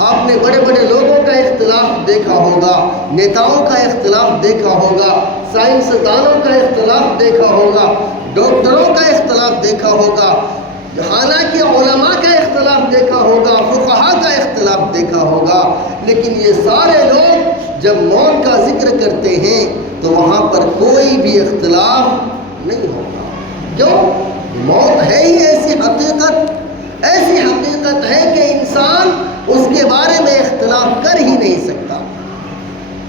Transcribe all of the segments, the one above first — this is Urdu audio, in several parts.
آپ نے بڑے بڑے لوگوں کا اختلاف دیکھا ہوگا، نیتاؤں کا اختلاف دیکھا ہوگا، سائنسدانوں کا اختلاف دیکھا ہوگا، ڈاکٹروں کا اختلاف دیکھا ہوگا، حالانکہ علماء کا اختلاف دیکھا ہوگا، فقہاء کا اختلاف دیکھا ہوگا، لیکن یہ سارے لوگ جب موت کا ذکر کرتے ہیں تو وہاں پر کوئی بھی اختلاف نہیں ہوگا۔ کیوں؟ موت ہے ہی ایسی حقیقت ہے کہ انسان اس کے بارے میں اختلاف کر ہی نہیں سکتا۔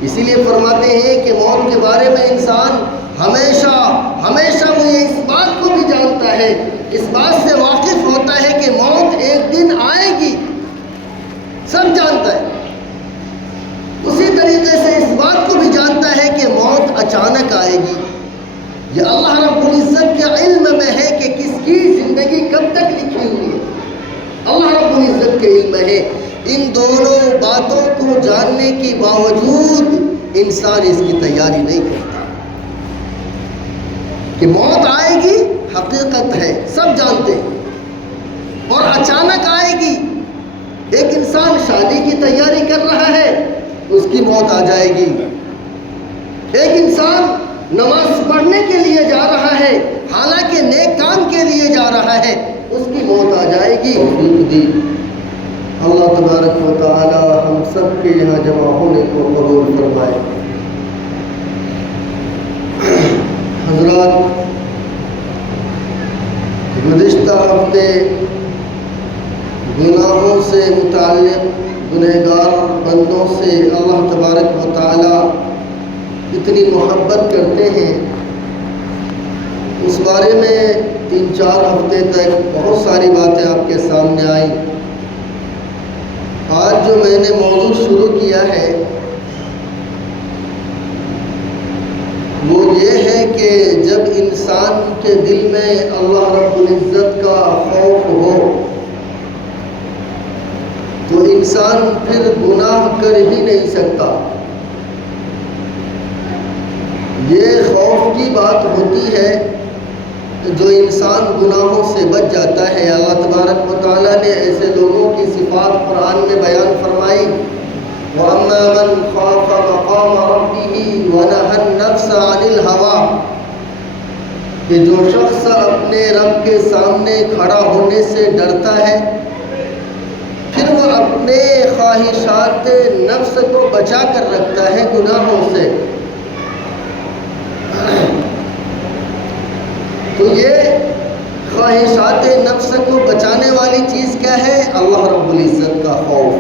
اسی لیے فرماتے ہیں کہ موت کے بارے میں انسان ہمیشہ وہ یہ اس بات کو بھی جانتا ہے، اس بات سے واقف ہوتا ہے کہ موت ایک دن آئے گی، سب جانتا ہے۔ اسی طریقے سے اس بات کو بھی جانتا ہے کہ موت اچانک آئے گی۔ یہ اللہ رب العزت کے علم میں ہے کہ کس کی زندگی کب تک لکھی ہوئی ہے، اللہ رب العزت کے علم ہے۔ ان دونوں باتوں کو جاننے کے باوجود انسان اس کی تیاری نہیں کرتا کہ موت آئے گی، حقیقت ہے، سب جانتے ہیں، اور اچانک آئے گی۔ ایک انسان شادی کی تیاری کر رہا ہے، اس کی موت آ جائے گی۔ ایک انسان نماز پڑھنے کے لیے جا رہا ہے، حالانکہ نیک کام کے لیے جا رہا ہے، اس کی موت آ جائے گی۔ اللہ تبارک و تعالی ہم سب کے یہاں جمع ہونے کو قبول فرمائے۔ حضرات، گزشتہ ہفتے گناہوں سے متعلق گنہگار بندوں سے اللہ تبارک و تعالی اتنی محبت کرتے ہیں، اس بارے میں 3-4 ہفتے تک بہت ساری باتیں آپ کے سامنے آئیں۔ آج جو میں نے موضوع شروع کیا ہے وہ یہ ہے کہ جب انسان کے دل میں اللہ رب العزت کا خوف ہو تو انسان پھر گناہ کر ہی نہیں سکتا۔ یہ خوف کی بات ہوتی ہے جو انسان گناہوں سے بچ جاتا ہے۔ اللہ تبارک و تعالیٰ نے ایسے لوگوں کی صفات قرآن میں بیان فرمائی، وَأَمَّا مَنْ خَافَ مَقَامَ رَبِّهِ وَنَهَى النَّفْسَ عَنِ الْهَوَىٰ، کہ جو شخص اپنے رب کے سامنے کھڑا ہونے سے ڈرتا ہے، پھر وہ اپنے خواہشات نفس کو بچا کر رکھتا ہے گناہوں سے، تو یہ خواہشات نفس کو بچانے والی چیز کیا ہے؟ اللہ رب العزت کا خوف۔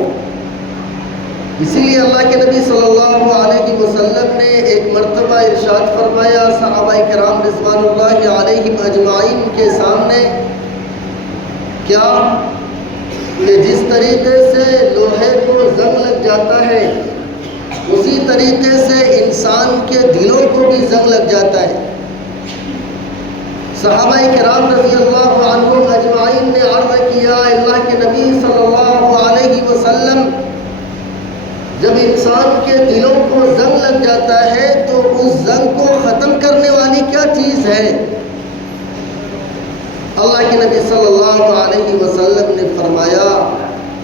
اسی لیے اللہ کے نبی صلی اللہ علیہ وسلم نے ایک مرتبہ ارشاد فرمایا صحابہ کرام رضوان اللہ علیہم اجمعین کے سامنے، کیا کہ جس طریقے سے لوہے کو زنگ لگ جاتا ہے اسی طریقے سے انسان کے دلوں کو بھی زنگ لگ جاتا ہے۔ صحابہ کرام رضی اللہ عنہم اجمعین نے عرض کیا، اللہ کے نبی صلی اللہ علیہ وسلم، جب انسان کے دلوں کو زنگ لگ جاتا ہے تو اس زنگ کو ختم کرنے والی کیا چیز ہے؟ اللہ کے نبی صلی اللہ علیہ وسلم نے فرمایا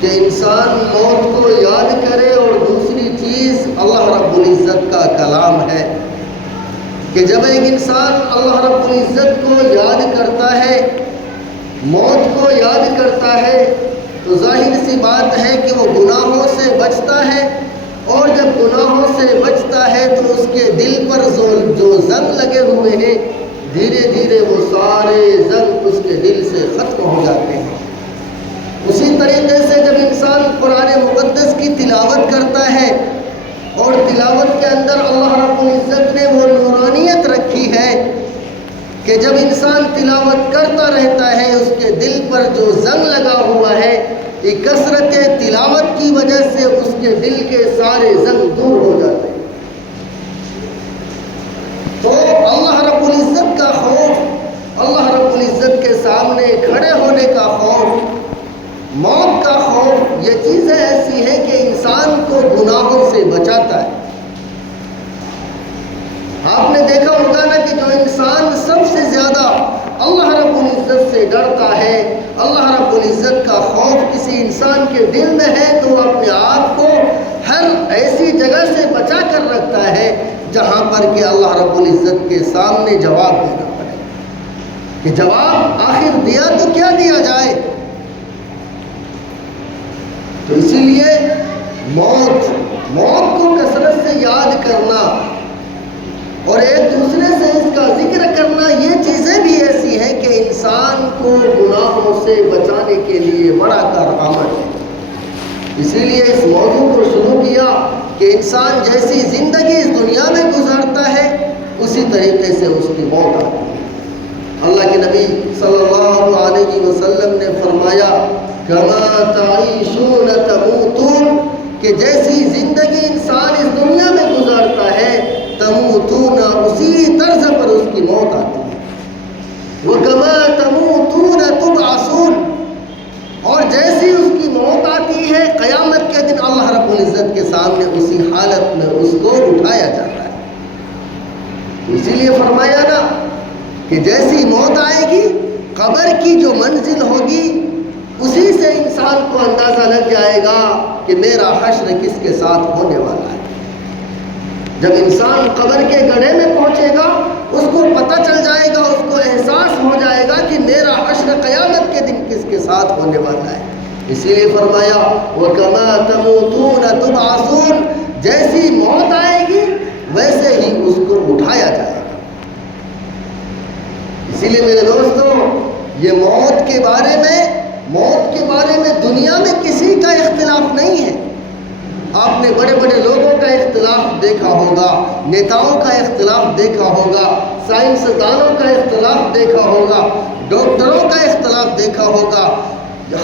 کہ انسان موت کو یاد کرے، اور دوسری چیز اللہ رب العزت کا کلام ہے، کہ جب ایک انسان اللہ رب العزت کو یاد کرتا ہے، موت کو یاد کرتا ہے، تو ظاہر سی بات ہے کہ وہ گناہوں سے بچتا ہے، اور جب گناہوں سے بچتا ہے تو اس کے دل پر جو زنگ لگے ہوئے ہیں دھیرے دھیرے وہ سارے زنگ اس کے دل سے ختم ہو جاتے ہیں۔ اسی طریقے سے جب انسان قرآن مقدس کی تلاوت کرتا ہے، اور تلاوت کے اندر اللہ رب العزت نے وہ نورانیت رکھی ہے کہ جب انسان تلاوت کرتا رہتا ہے اس کے دل پر جو زنگ لگا ہوا ہے، یہ کثرت تلاوت کی وجہ سے اس کے دل کے سارے زنگ دور ہو جاتے ہیں۔ تو اللہ رب العزت کا خوف، اللہ رب العزت کے سامنے کھڑے ہونے کا خوف، موت کا خوف، یہ چیزیں ایسی ہیں کہ انسان کو گناہوں سے بچاتا ہے۔ آپ نے دیکھا ہوگا نا کہ جو انسان سب سے زیادہ اللہ رب العزت سے ڈرتا ہے، اللہ رب العزت کا خوف کسی انسان کے دل میں ہے، تو وہ اپنے ہے جہاں پر کہ اللہ رب العزت کے سامنے جواب دینا پڑے کہ جواب آخر دیا تو کیا دیا جائے. تو اسی لیے موت کو کثرت سے یاد کرنا اور ایک دوسرے سے اس کا ذکر کرنا، یہ چیزیں بھی ایسی ہیں کہ انسان کو گناہوں سے بچانے کے لیے بڑا کارآمد ہے. اسی لیے اس موضوع کو شروع کیا کہ انسان جیسی زندگی اس دنیا میں گزارتا ہے اسی طریقے سے اس کی موت آتی ہے. اللہ کے نبی صلی اللہ علیہ وسلم نے فرمایا کما تعیشون تموتون، کہ جیسی زندگی انسان اس دنیا میں گزارتا ہے تموتون، اسی طرز پر اس کی موت آتی ہے. وَكَمَا تَمُوتُونَ تُبْعَثُونَ، اور جیسی اس کی موت آتی ہے قیامت کے دن اللہ رب العزت کے سامنے اسی حالت میں اس کو اٹھایا جاتا ہے. اسی لیے فرمایا نا کہ جیسی موت آئے گی قبر کی جو منزل ہوگی اسی سے انسان کو اندازہ لگ جائے گا کہ میرا حشر کس کے ساتھ ہونے والا ہے. جب انسان قبر کے گڑھے میں پہنچے گا اس کو پتہ چل جائے گا، اس کو احساس ہو جائے گا کہ میرا حشر قیامت کے دن کس کے ساتھ ہونے والا ہے. اسی لیے فرمایا وَكَمَا تَمُوتُونَ تُبْعَثُونَ، جیسی موت آئے گی ویسے ہی اس کو اٹھایا جائے گا. اسی لیے میرے دوستو یہ موت کے بارے میں دنیا میں کسی کا اختلاف نہیں ہے. آپ نے بڑے بڑے لوگوں کا اختلاف دیکھا ہوگا، نیتاؤں کا اختلاف دیکھا ہوگا، سائنسدانوں کا اختلاف دیکھا ہوگا، ڈاکٹروں کا اختلاف دیکھا ہوگا،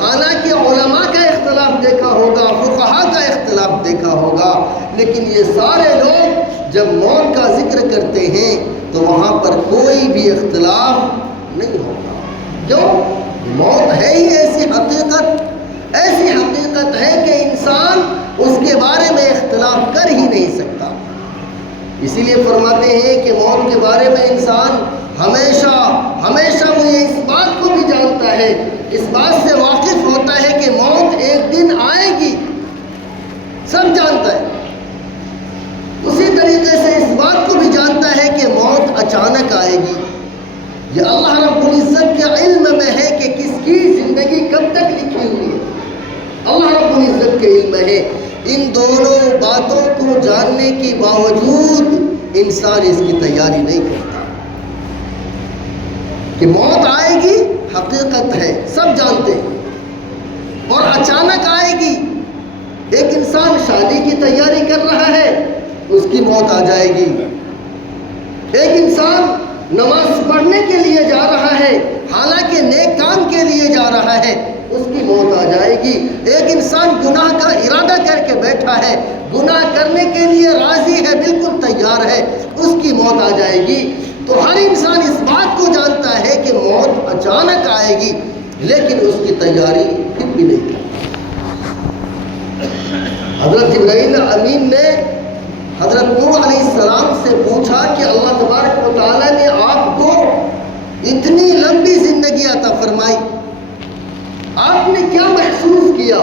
حالانکہ علماء کا اختلاف دیکھا ہوگا، فقہاء کا اختلاف دیکھا ہوگا، لیکن یہ سارے لوگ جب موت کا ذکر کرتے ہیں تو وہاں پر کوئی بھی اختلاف نہیں ہوتا. کیوں؟ موت ہے ہی ایسی حقیقت ہے کہ انسان اس کے بارے میں اختلاف کر ہی نہیں سکتا. اسی لیے فرماتے ہیں کہ موت کے بارے میں انسان ہمیشہ وہ اس بات کو بھی جانتا ہے، اس بات سے واقف ہوتا ہے کہ موت ایک دن آئے گی، سب جانتا ہے. اسی طریقے سے اس بات کو بھی جانتا ہے کہ موت اچانک آئے گی. یہ اللہ رب العزت کے علم میں ہے کہ کس کی زندگی کب تک لکھی ہوئی ہے، اللہ رب العزت کے علم ہے. ان دونوں باتوں کو جاننے کے باوجود انسان اس کی تیاری نہیں کرتا. کہ موت آئے گی حقیقت ہے، سب جانتے ہیں، اور اچانک آئے گی. ایک انسان شادی کی تیاری کر رہا ہے اس کی موت آ جائے گی. ایک انسان نماز پڑھنے کے لیے جا رہا ہے حالانکہ نیک کام کے لیے جا رہا ہے اس کی موت آ جائے گی. ایک انسان گناہ کا ارادہ کر کے بیٹھا ہے، گناہ کرنے کے لیے راضی ہے، بالکل تیار ہے، اس کی موت آ جائے گی. تو ہر انسان اس بات کو جانتا ہے کہ موت اچانک آئے گی، لیکن اس کی تیاری پھر بھی نہیں کرتا. حضرت جبرائیل امین نے حضرت نوح علیہ السلام سے پوچھا کہ اللہ تبارک و تعالیٰ نے آپ کو اتنی لمبی زندگی عطا فرمائی، آپ نے کیا محسوس کیا؟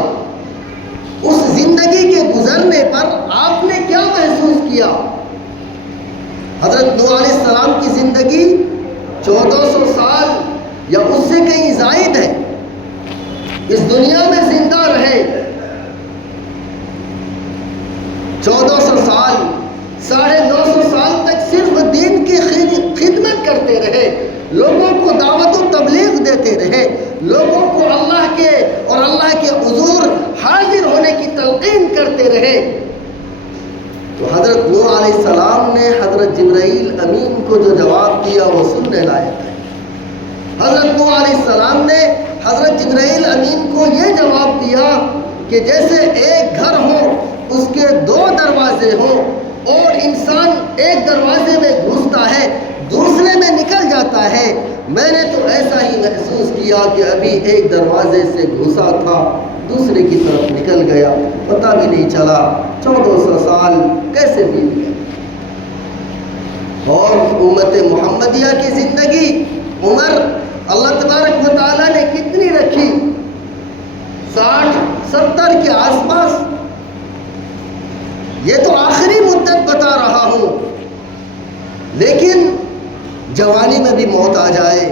اس زندگی کے گزرنے پر آپ نے کیا محسوس کیا؟ حضرت نوح علیہ السلام کی زندگی 1400 سال یا اس سے کہیں زائد ہے، اس دنیا میں زندہ رہے. 1400 سال 950 سال تک صرف دین کی خدمت کرتے رہے، لوگوں کو دعوت و تبلیغ دیتے رہے، لوگوں کو اللہ کے اور اللہ کے حضور حاضر ہونے کی تلقین کرتے رہے. تو حضرت نوح علیہ السلام نے حضرت جبرائیل امین کو جو جواب دیا وہ سننے لائق ہے. حضرت نوح علیہ السلام نے حضرت جبرائیل امین کو یہ جواب دیا کہ جیسے ایک گھر ہو اس کے 2 دروازے ہوں اور انسان ایک دروازے میں گھستا ہے دوسرے میں نکل جاتا ہے، میں نے تو ایسا ہی محسوس کیا کہ ابھی ایک دروازے سے گھسا تھا دوسرے کی طرف نکل گیا، پتہ بھی نہیں چلا 1400 سال کیسے بیت گئے. اور امت محمدیہ کی زندگی عمر اللہ تبارک و تعالیٰ نے کتنی رکھی؟ 60-70 کے آس پاس. یہ تو آخری مدت بتا رہا ہوں، لیکن جوانی میں بھی موت آ جائے،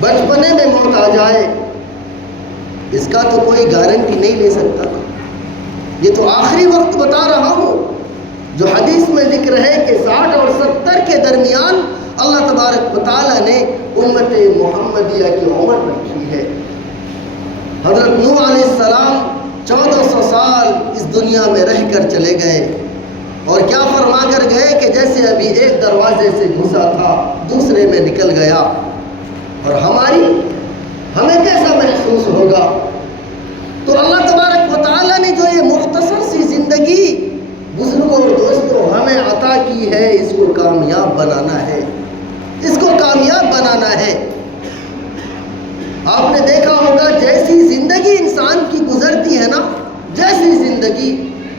بچپنے میں موت آ جائے، اس کا تو کوئی گارنٹی نہیں لے سکتا۔ یہ تو آخری وقت بتا رہا ہوں جو حدیث میں ذکر ہے کہ 60 اور 70 کے درمیان اللہ تبارک و تعالیٰ نے امت محمدیہ کی عمر رکھی ہے۔ حضرت نوح علیہ السلام 1400 سال اس دنیا میں رہ کر چلے گئے، اور کیا فرما کر گئے کہ جیسے ابھی ایک دروازے سے گھسا تھا دوسرے میں نکل گیا۔ اور ہمیں کیسا محسوس ہوگا؟ تو اللہ تبارک و تعالیٰ نے جو یہ مختصر سی زندگی بزرگوں اور دوستوں ہمیں عطا کی ہے، اس کو کامیاب بنانا ہے، اس کو کامیاب بنانا ہے۔ آپ نے دیکھا ہوگا جیسی زندگی انسان کی گزرتی ہے نا، جیسی زندگی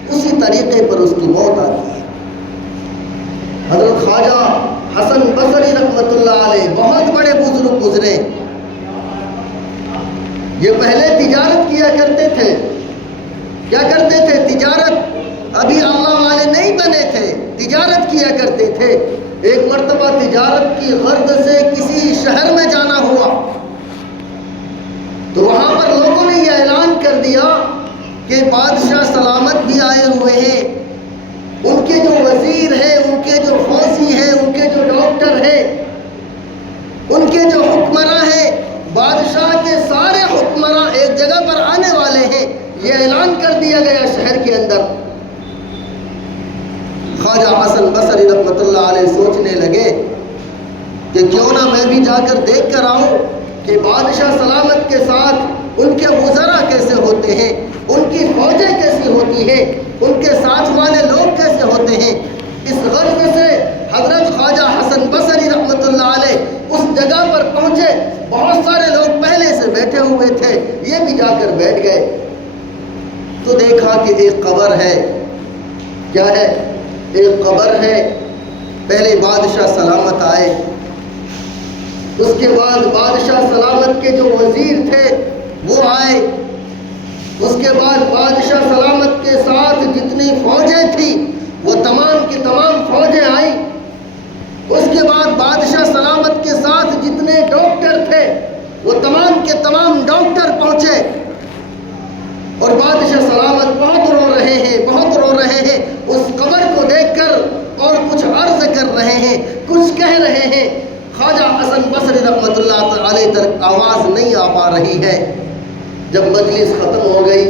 اسی طریقے پر اس کی موت آتی ہے۔ حضرت خواجہ حسن بصری رحمۃ اللہ علیہ بہت بڑے بزرگ گزرے، یہ پہلے تجارت کیا کرتے تھے۔ کیا کرتے تھے؟ تجارت، ابھی اللہ والے نہیں بنے تھے، تجارت کیا کرتے تھے۔ ایک مرتبہ تجارت کی غرض سے کسی شہر میں جانا ہوا، تو وہاں پر لوگوں نے یہ اعلان کر دیا کہ بادشاہ سلامت بھی آئے ہوئے ہیں، ان کے جو وزیر ہیں، ان کے جو فوجی ہیں، ان کے جو ڈاکٹر ہیں، ان کے جو حکمراں ہیں، بادشاہ کے سارے حکمراں ایک جگہ پر آنے والے ہیں، یہ اعلان کر دیا گیا شہر کے اندر۔ خواجہ حسن بصری رحمۃ اللہ علیہ سوچنے لگے کہ کیوں نہ میں بھی جا کر دیکھ کر آؤں کہ بادشاہ سلامت کے ساتھ ان کے وزراء کیسے ہوتے ہیں، ان کی فوجیں کیسی ہوتی ہیں، ان کے ساتھ والے لوگ کیسے ہوتے ہیں۔ اس غرض سے حضرت خواجہ حسن بصری رحمۃ اللہ علیہ اس جگہ پر پہنچے۔ بہت سارے لوگ پہلے سے بیٹھے ہوئے تھے، یہ بھی جا کر بیٹھ گئے، تو دیکھا کہ ایک قبر ہے۔ کیا ہے؟ ایک قبر ہے۔ پہلے بادشاہ سلامت آئے، اس کے بعد بادشاہ سلامت کے جو وزیر تھے وہ آئے، اس کے بعد بادشاہ سلامت کے ساتھ جتنی فوجیں تھیں وہ تمام کی تمام فوجیں آئیں، اس کے بعد بادشاہ سلامت کے ساتھ جتنے ڈاکٹر تھے وہ تمام کے تمام ڈاکٹر پہنچے، اور بادشاہ سلامت بہت رو رہے ہیں، بہت رو رہے ہیں اس قبر کو دیکھ کر، اور کچھ عرض کر رہے ہیں، کچھ کہہ رہے ہیں۔ خواجہ حسن بصری رحمۃ اللہ علیہ تک آواز نہیں آ پا رہی ہے۔ جب مجلس ختم ہو گئی،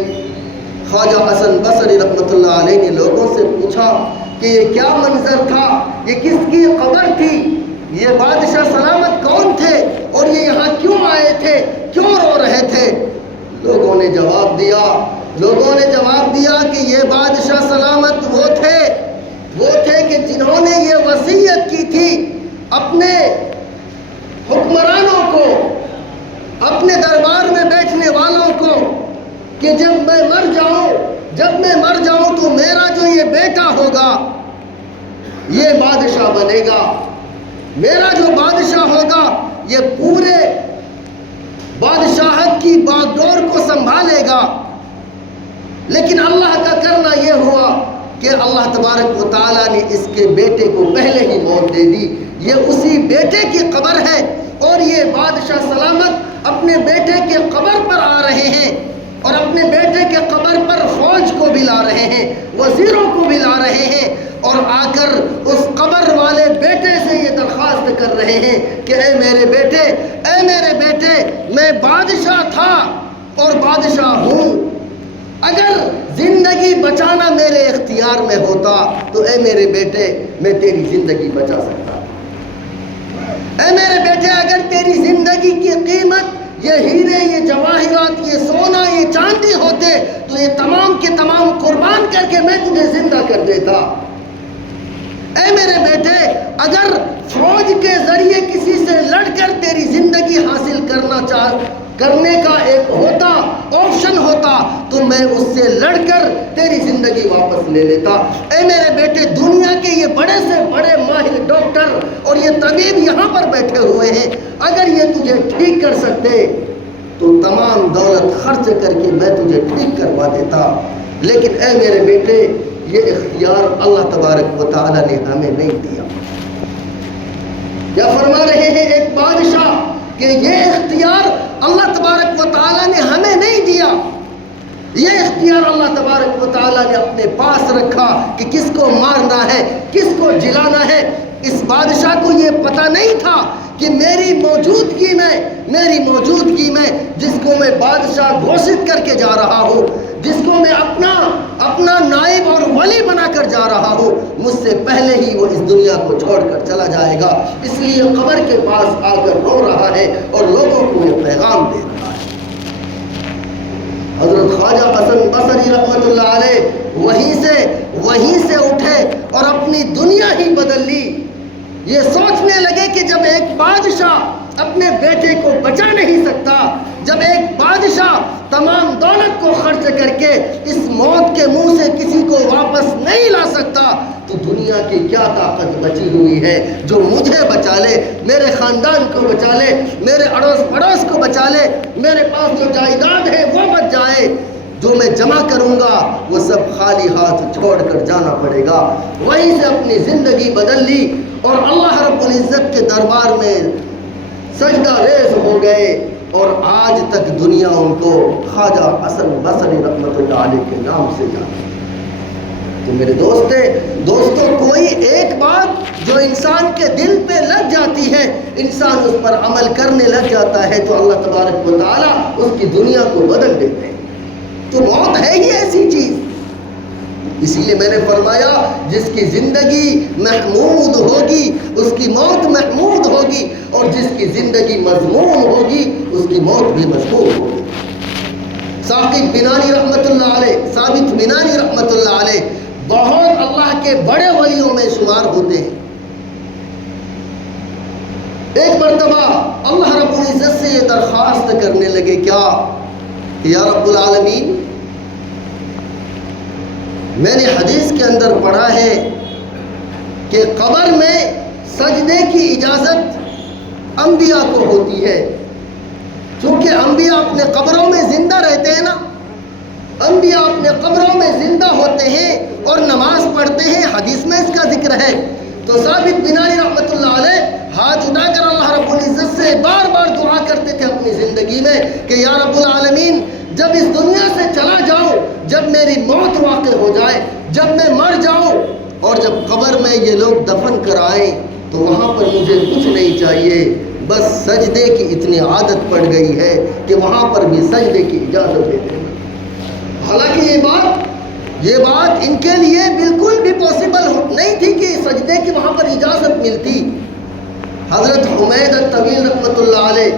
خواجہ حسن بصری رحمۃ اللہ علیہ نے لوگوں سے پوچھا کہ یہ کیا منظر تھا، یہ کس کی قبر تھی، یہ بادشاہ سلامت کون تھے، اور یہ یہاں کیوں آئے تھے، کیوں رو رہے تھے؟ لوگوں نے جواب دیا کہ یہ بادشاہ سلامت وہ تھے کہ جنہوں نے یہ وصیت کی تھی اپنے حکمرانوں کو، اپنے دربار میں بیٹھنے والوں کو، کہ جب میں مر جاؤں تو میرا جو یہ بیٹا ہوگا یہ بادشاہ بنے گا، میرا جو بادشاہ ہوگا یہ پورے بادشاہت کی باغ ڈور کو سنبھالے گا۔ لیکن اللہ کا کرنا یہ ہوا کہ اللہ تبارک و تعالیٰ نے اس کے بیٹے کو پہلے ہی موت دے دی۔ یہ اسی بیٹے کی قبر ہے، اور یہ بادشاہ سلامت اپنے بیٹے کے قبر پر آ رہے ہیں، اور اپنے بیٹے کے قبر پر فوج کو بھی لا رہے ہیں، وزیروں کو بھی لا رہے ہیں، اور آ کر اس قبر والے بیٹے سے یہ درخواست کر رہے ہیں کہ اے میرے بیٹے، میں بادشاہ تھا اور بادشاہ ہوں، اگر زندگی بچانا میرے اختیار میں ہوتا تو اے میرے بیٹے میں تیری زندگی بچا سکتا۔ اے میرے بیٹے، اگر تیری زندگی کی قیمت یہ ہیرے، یہ جواہرات، یہ سونا، یہ چاندی ہوتے تو یہ تمام کے تمام قربان کر کے میں تجھے زندہ کر دیتا۔ اے میرے بیٹے، اگر فوج کے ذریعے کسی سے لڑ کر تیری زندگی حاصل کرنے کا ایک آپشن ہوتا تو میں اس سے لڑ کر تیری زندگی واپس لے لیتا۔ اے میرے بیٹے، دنیا کے یہ بڑے سے بڑے ماہر ڈاکٹر اور یہ طبیب یہاں پر بیٹھے ہوئے ہیں، اگر یہ تجھے ٹھیک کر سکتے تو تمام دولت خرچ کر کے میں تجھے ٹھیک کروا دیتا، لیکن اے میرے بیٹے یہ اختیار اللہ تبارک و تعالیٰ نے ہمیں نہیں دیا۔ کیا فرما رہے ہیں ایک بادشاہ کہ یہ اختیار اللہ تبارک و تعالیٰ نے ہمیں نہیں دیا، یہ اختیار اللہ تبارک و تعالیٰ نے اپنے پاس رکھا کہ کس کو مارنا ہے، کس کو جلانا ہے۔ اس بادشاہ کو یہ پتہ نہیں تھا کہ میری موجودگی میں جس کو میں بادشاہ گھوشت کر کے جا رہا ہوں، جس کو میں اپنا نائب اور ولی بنا کر جا رہا ہوں، مجھ سے پہلے ہی وہ اس دنیا کو چھوڑ کر چلا جائے گا، اس لیے قبر کے پاس آ کر رو رہا ہے اور لوگوں کو یہ پیغام دے رہا ہے۔ حضرت خواجہ حسن بصری رحمۃ اللہ علیہ وہیں سے اٹھے اور اپنی دنیا ہی بدل لی۔ یہ سوچنے لگے کہ جب ایک بادشاہ اپنے بیٹے کو بچا نہیں سکتا، جب ایک بادشاہ تمام دولت کو خرچ کر کے اس موت کے منہ سے کسی کو واپس نہیں لا سکتا، تو دنیا کی کیا طاقت بچی ہوئی ہے جو مجھے بچا لے، میرے خاندان کو بچا لے، میرے اڑوس پڑوس کو بچا لے، میرے پاس جو جائیداد ہے وہ بچ جائے، جو میں جمع کروں گا وہ سب خالی ہاتھ چھوڑ کر جانا پڑے گا۔ وہیں سے اپنی زندگی بدل لی اور اللہ رب العزت کے دربار میں سجدہ ریز ہو گئے، اور آج تک دنیا ان کو خواجہ حسن بصری رحمۃ اللہ علیہ کے نام سے جانتی ہے۔ تو میرے دوستوں، کوئی ایک بات جو انسان کے دل پہ لگ جاتی ہے، انسان اس پر عمل کرنے لگ جاتا ہے، تو اللہ تبارک و تعالیٰ اس کی دنیا کو بدل دیتے ہیں۔ تو موت ہے ہی ایسی چیز، اسی لیے میں نے فرمایا جس کی زندگی محمود ہوگی اس کی موت محمود ہوگی، اور جس کی زندگی مذموم ہوگی اس کی موت بھی مذموم ہوگی۔ ثابت بنانی رحمۃ اللہ علیہ بہت اللہ کے بڑے ولیوں میں شمار ہوتے ہیں۔ ایک مرتبہ اللہ رب العزت سے یہ درخواست کرنے لگے، کیا کہ یا رب العالمین، میں نے حدیث کے اندر پڑھا ہے کہ قبر میں سجدے کی اجازت انبیاء کو ہوتی ہے، چونکہ انبیاء اپنے قبروں میں زندہ رہتے ہیں نا، انبیاء اپنے قبروں میں زندہ ہوتے ہیں اور نماز پڑھتے ہیں، حدیث میں اس کا ذکر ہے۔ تو ثابت بنانی رحمۃ اللہ علیہ ہاتھ اٹھا کر اللہ رب العزت سے بار بار دعا کرتے تھے اپنی زندگی میں کہ یا رب العالمین، جب اس دنیا سے چلا جاؤں، جب میری موت واقع ہو جائے، جب میں مر جاؤں، اور جب قبر میں یہ لوگ دفن کرائیں، تو وہاں پر مجھے کچھ نہیں چاہیے، بس سجدے کی اتنی عادت پڑ گئی ہے کہ وہاں پر بھی سجدے کی اجازت دیتے ہیں۔ حالانکہ یہ بات ان کے لیے بالکل بھی پاسبل نہیں تھی کہ سجدے کی وہاں پر اجازت ملتی۔ حضرت حمید الطویل رحمۃ اللہ علیہ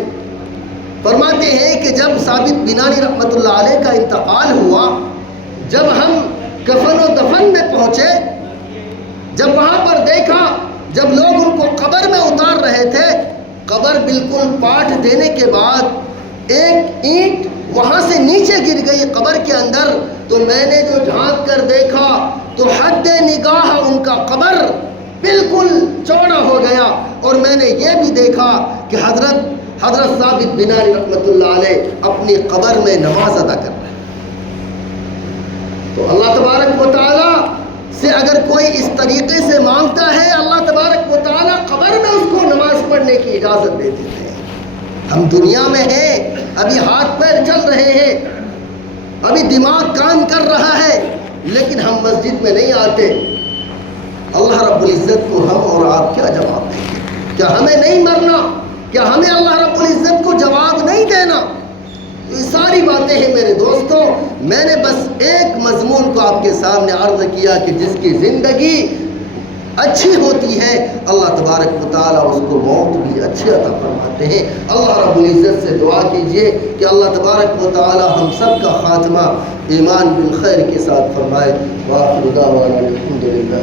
فرماتے ہیں کہ جب ثابت بنانی رحمۃ اللہ علیہ کا انتقال ہوا، جب ہم کفن و دفن میں پہنچے، جب وہاں پر دیکھا، جب لوگ ان کو قبر میں اتار رہے تھے، قبر بالکل پاٹ دینے کے بعد ایک اینٹ وہاں سے نیچے گر گئی قبر کے اندر، تو میں نے جو جھانک کر دیکھا تو حد نگاہ ان کا قبر بالکل چوڑا ہو گیا، اور میں نے یہ بھی دیکھا کہ حضرت ثابت بنانی رحمۃ اللہ علیہ اپنی قبر میں نماز ادا کر رہے ہیں۔ تو اللہ تبارک و تعالیٰ سے اگر کوئی اس طریقے سے مانگتا ہے، اللہ تبارک و تعالیٰ قبر میں اس کو نماز پڑھنے کی اجازت دے دیتے ہیں۔ ہم دنیا میں ہیں، ابھی ہاتھ پیر چل رہے ہیں، ابھی دماغ کام کر رہا ہے، لیکن ہم مسجد میں نہیں آتے، اللہ رب العزت کو ہم اور آپ کیا جواب دیں گے؟ کیا ہمیں نہیں مرنا؟ کیا ہمیں اللہ رب العزت کو جواب نہیں دینا؟ یہ ساری باتیں ہیں میرے دوستوں، میں نے بس ایک مضمون کو آپ کے سامنے عرض کیا کہ جس کی زندگی اچھی ہوتی ہے، اللہ تبارک و تعالیٰ اس کو موت بھی اچھی عطا فرماتے ہیں۔ اللہ رب العزت سے دعا کیجئے کہ اللہ تبارک و تعالیٰ ہم سب کا خاتمہ ایمان بالخیر کے ساتھ فرمائے۔ وآخر دعوانا الحمدللہ۔